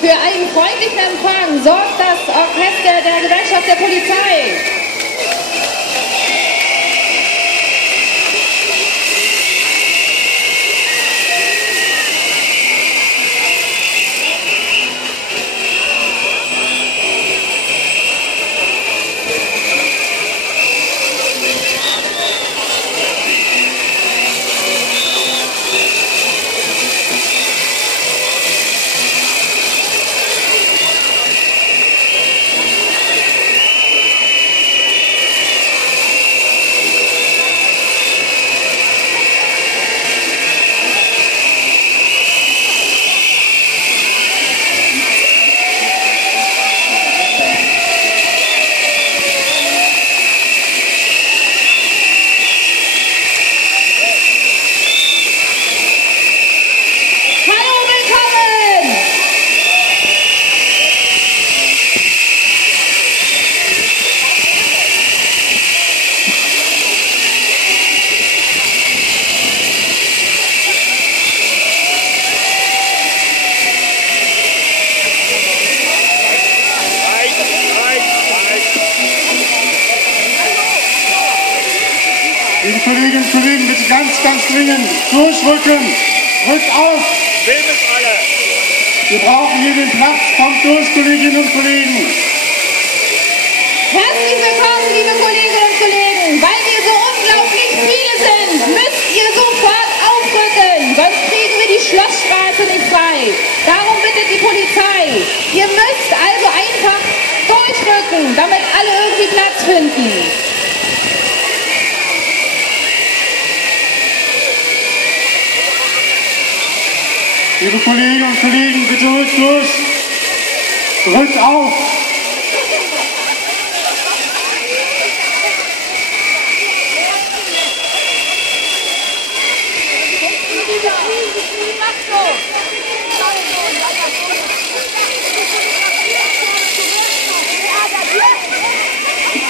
Für einen freundlichen Empfang sorgt das Orchester der Gewerkschaft der Polizei. Liebe Kolleginnen und Kollegen, bitte ganz, ganz dringend durchrücken. Rückt auf. Wir brauchen hier den Platz. Kommt durch, Kolleginnen und Kollegen. Herzlich willkommen, liebe Kolleginnen und Kollegen. Weil wir so unglaublich viele sind, müsst ihr sofort aufrücken. Sonst kriegen wir die Schlossstraße nicht frei. Darum bittet die Polizei. Ihr müsst also einfach durchrücken, damit alle irgendwie Platz finden. Liebe Kolleginnen und Kollegen, bitte rückt durch. Rückt auf.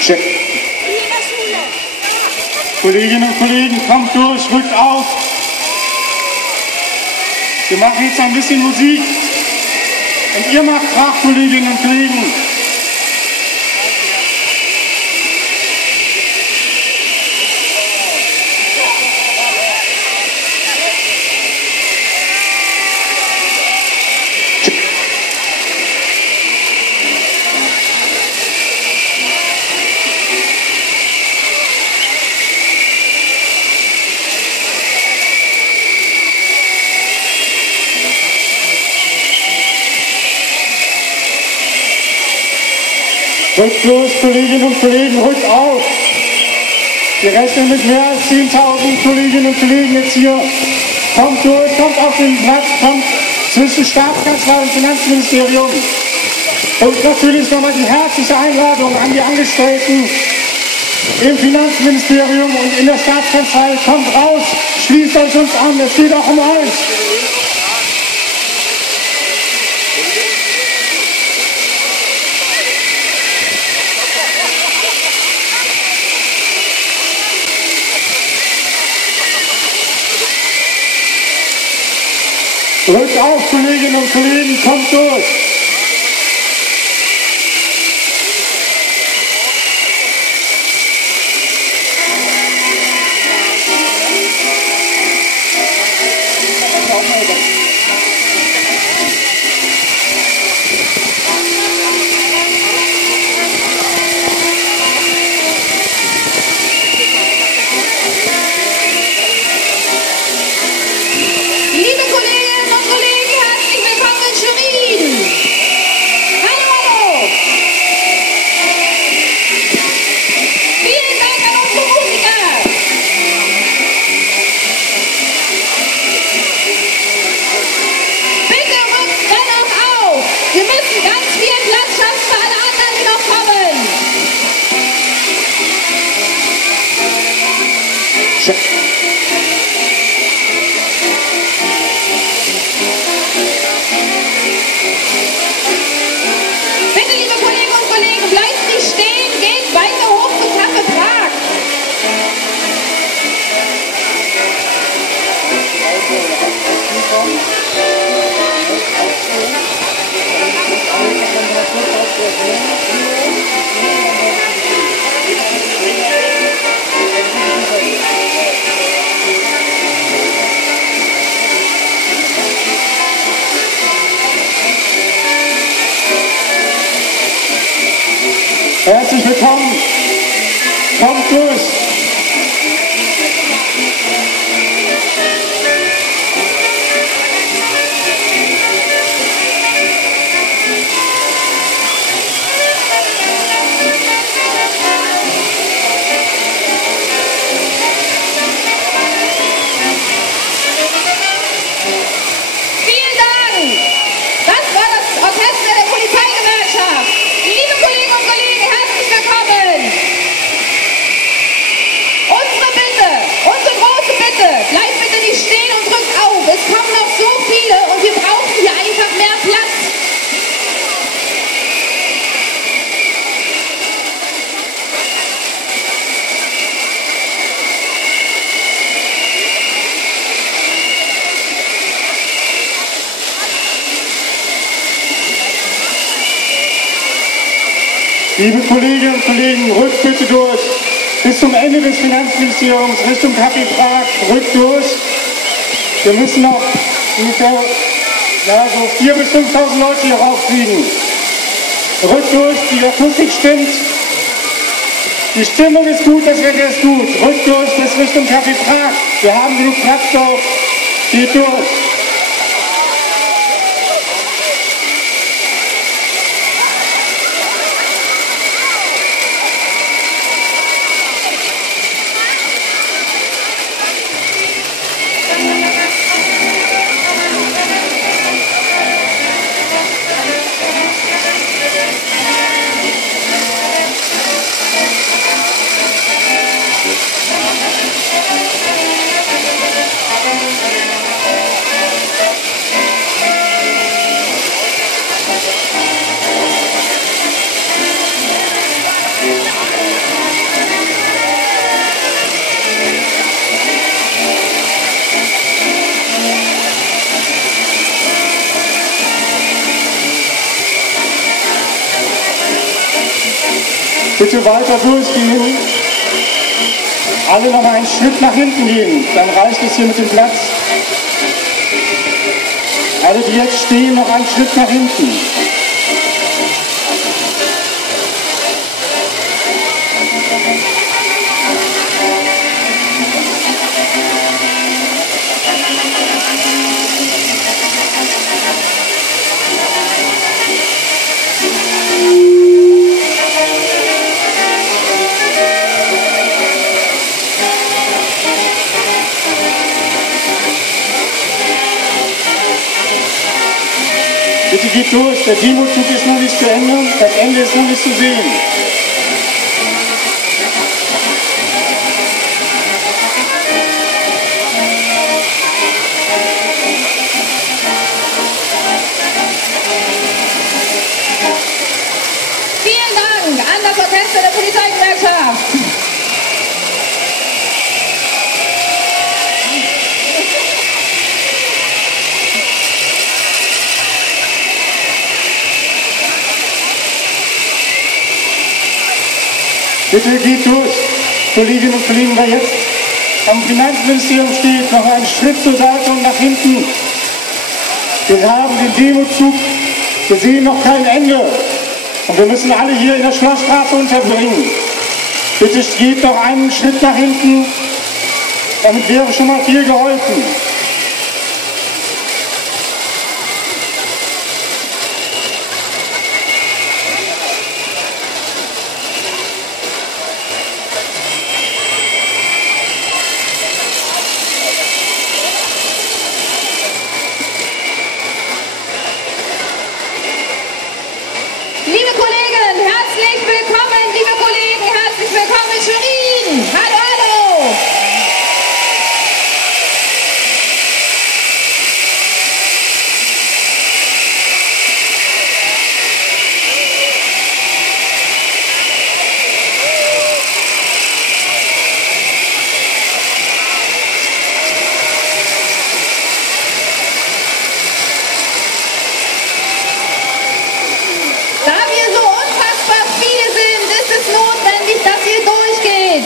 Check. Kolleginnen und Kollegen, kommt durch, rückt auf. Wir machen jetzt ein bisschen Musik und ihr macht Krach, Kolleginnen und Kollegen. Rückt los, Kolleginnen und Kollegen, rückt auf! Wir rechnen mit mehr als 10.000 Kolleginnen und Kollegen jetzt hier. Kommt durch, kommt auf den Platz, kommt zwischen Staatskanzlei und Finanzministerium. Und natürlich nochmal die herzliche Einladung an die Angestellten im Finanzministerium und in der Staatskanzlei. Kommt raus, schließt euch uns an, es geht auch um euch. Rückt auf, Kolleginnen und Kollegen, kommt durch! Bitte, liebe Kolleginnen und Kollegen, bleibt nicht stehen, geht weiter hoch zum Café Prag. willkommen. Kommt durch. Liebe Kolleginnen und Kollegen, rückt bitte durch. Bis zum Ende des Finanzministeriums Richtung Café Prag, rückt durch. Wir müssen noch ungefähr so 4.000 bis 5.000 Leute hier raufkriegen. Rückt durch, die Akustik stimmt. Die Stimmung ist gut, das Wetter ist gut. Rückt durch bis Richtung Café Prag. Wir haben genug Platz dort. Geht durch. Bitte weiter durchgehen. Alle noch mal einen Schritt nach hinten gehen, dann reicht es hier mit dem Platz. Alle, die jetzt stehen, noch einen Schritt nach hinten. Bitte geht durch, der Demozug ist noch nicht zu Ende, das Ende ist noch nicht zu sehen. Vielen Dank an das Orchester der Polizeigewerkschaft. Bitte geht durch, Kolleginnen und Kollegen, wer jetzt am Finanzministerium steht, noch einen Schritt zur Seite und nach hinten. Wir haben den Demozug, wir sehen noch kein Ende und wir müssen alle hier in der Schlossstraße unterbringen. Bitte geht noch einen Schritt nach hinten, damit wäre schon mal viel geholfen. Liebe Kollegen, herzlich willkommen, liebe Kollegen, herzlich willkommen in Schwerin. Hallo, hallo. Da wir so unfassbar viele sind, ist es notwendig, dass ihr durchgeht.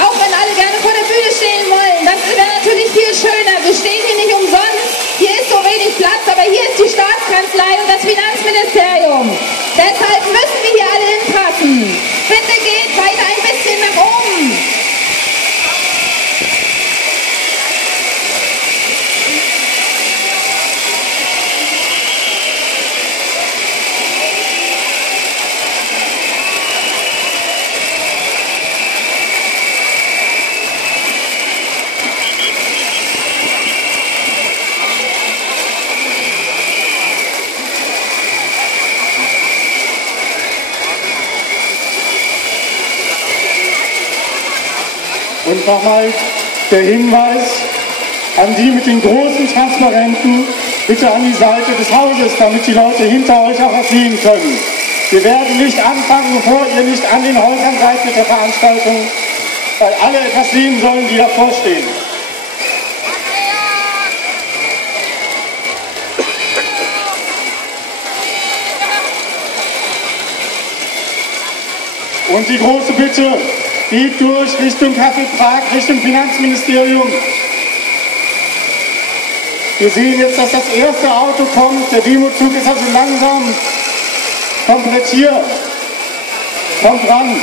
Auch nochmal der Hinweis an die mit den großen Transparenten, bitte an die Seite des Hauses, damit die Leute hinter euch auch was sehen können. Wir werden nicht anfangen, bevor ihr nicht an den Häusern seid mit der Veranstaltung, weil alle etwas sehen sollen, die davor stehen. Und die große Bitte, geht durch Richtung Café Prag, Richtung Finanzministerium. Wir sehen jetzt, dass das erste Auto kommt. Der Demozug ist also langsam komplett hier. Kommt ran.